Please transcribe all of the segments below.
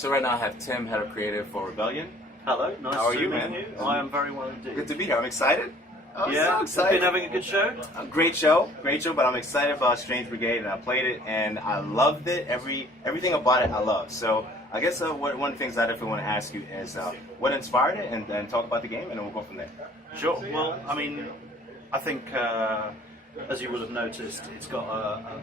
So right now I have Tim, head of creative for Rebellion. Hello, nice How are to you, meet man? you. I am very well indeed. Good to be here. I'm excited. I'm yeah, so excited. Been having a good show? Great show, but I'm excited about Strange Brigade, and I played it, and I loved it. Everything about it I love. So I guess one of the things I definitely want to ask you is what inspired it, and then talk about the game, and then we'll go from there. Sure. Well, I mean, I think as you would have noticed, it's got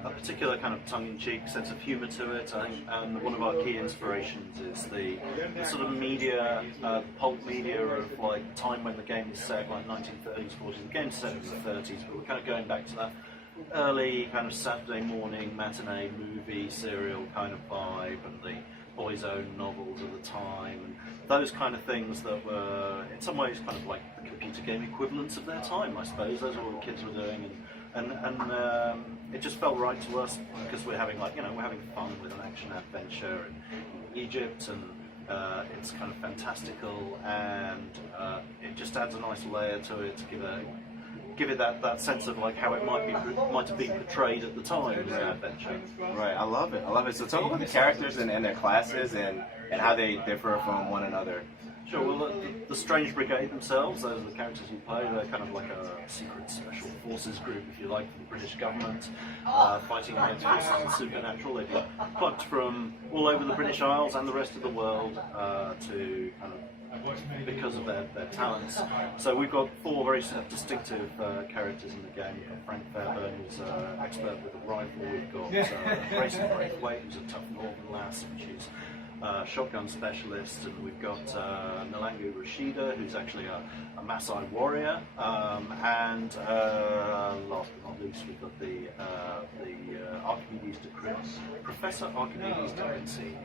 a particular kind of tongue-in-cheek sense of humour to it. I think, and one of our key inspirations is the sort of media, pulp media of like time when the game is set, like 1930s, 40s. The game's set in the 30s, but we're kind of going back to that early kind of Saturday morning matinee movie serial kind of vibe, and the boys' own novels of the time, and those kind of things that were in some ways kind of like the computer game equivalents of their time, I suppose. Those are what the kids were doing, and it just felt right to us because we're having we're having fun with an action adventure in Egypt, and it's kind of fantastical, and it just adds a nice layer to it to give it that sense of like how it might have been portrayed at the time in the adventure. Right, I love it. So talk about the characters and their classes and how they differ from one another. Sure, well the Strange Brigade themselves, those are the characters you play. They're kind of like a secret special forces group, if you like, for the British government, fighting against forces of the supernatural. They've been plucked from all over the British Isles and the rest of the world to kind of because of their talents. So we've got four very distinctive characters in the game. We've got Frank Fairburn, who's an expert with a rifle. We've got Grayson Braithwaite, who's a tough northern lass, and she's shotgun specialist, and we've got Nalangu Rashida, who's actually a Maasai warrior, and last but not least, we've got the Archimedes de Cripps, Professor Archimedes de Quincy.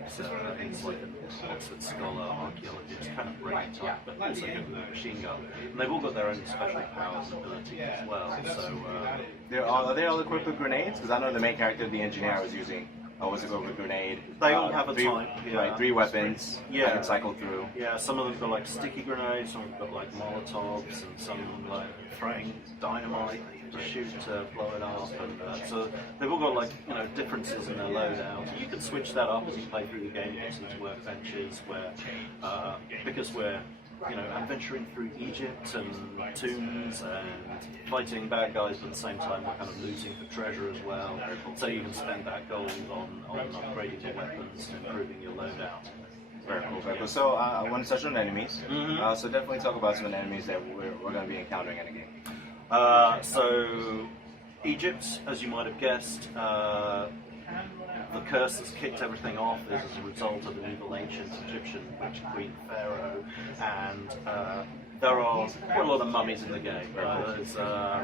He's like an Oxford scholar, archaeologist, kind of brain type, but also good with a machine gun. And they've all got their own special powers and abilities as well. So are they all equipped with grenades? Because I know the main character, the engineer, was using. Was it over a grenade? They all have a type. Yeah. Like 3 weapons. Yeah. I can cycle through. Yeah, some of them got like sticky grenades, some of them got like Molotovs, and some of them like throwing dynamite that you just shoot to blow it up. And so they've all got like differences in their loadout. You can switch that up as you play through the game. You get some workbenches where because we're adventuring through Egypt and tombs and fighting bad guys, but at the same time we're kind of looting for treasure as well. So you can spend that gold on upgrading your weapons and improving your loadout. Very cool, very cool. So I want to touch on enemies. Mm-hmm. So definitely talk about some of the enemies that we're going to be encountering in the game. So Egypt, as you might have guessed, the curse that's kicked everything off is as a result of an evil ancient Egyptian witch queen pharaoh, and there are quite a lot of mummies in the game. There's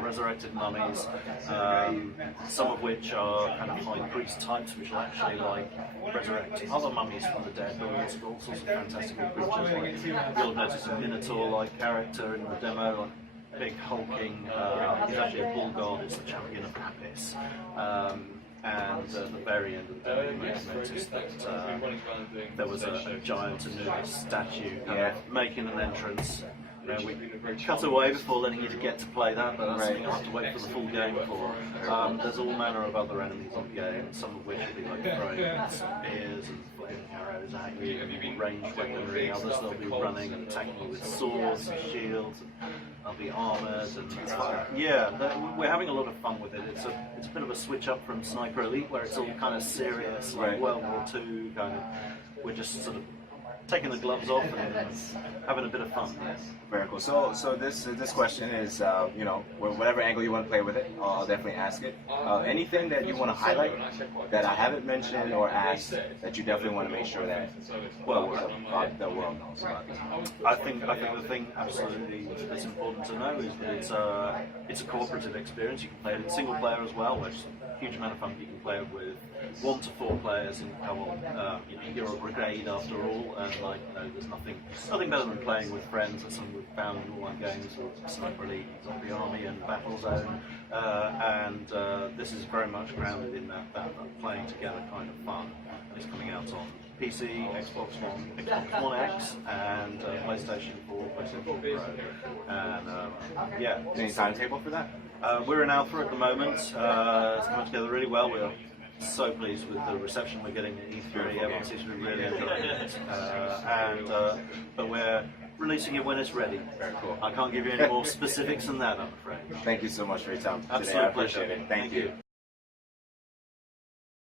resurrected mummies, some of which are kind of high priest types, which will actually like resurrect other mummies from the dead, but also all sorts of fantastical creatures. Like, you'll have noticed a minotaur-like character in the demo, like big hulking. He's actually a bull god. It's the champion of Apis. And at the very end of the day, you may have noticed that there was a giant Anubis statue kind of making an entrance. We cut away before letting you get to play that, but that's something I'll have to wait for the full game for. There's all manner of other enemies on the game, some of which will be like throwing spears and flaming arrows at you, and ranged weaponry. Others they'll be running and attacking you with swords and shields, and they'll be armoured. And we're having a lot of fun with it. It's a bit of a switch up from Sniper Elite, where it's all kind of serious, like World War II kind of. We're just sort of taking the gloves off and having a bit of fun. Very cool. So this question is, whatever angle you want to play with it, I'll definitely ask it. Anything that you want to highlight that I haven't mentioned or asked that you definitely want to make sure that the world knows about. I think the thing absolutely that's important to know is that it's a cooperative experience. You can play it in single player as well, which is a huge amount of fun. You can play it with 1 to 4 players and come on. You're a brigade after all, and there's nothing better than playing with friends. That's something we've found in online games, or Sniper Elite, Zombie Army, and Battlezone. This is very much grounded in that playing together kind of fun. And it's coming out on PC, Xbox One X, and PlayStation 4, PlayStation 4 Pro. And any timetable for that? We're in alpha at the moment. It's coming together really well. We're so pleased with the reception we're getting at E3. Beautiful Everyone game. seems to be really enjoying it. But we're releasing it when it's ready. Very cool. I can't give you any more specifics than that, I'm afraid. Thank you so much for your time today. Absolute I appreciate pleasure. it. Thank you.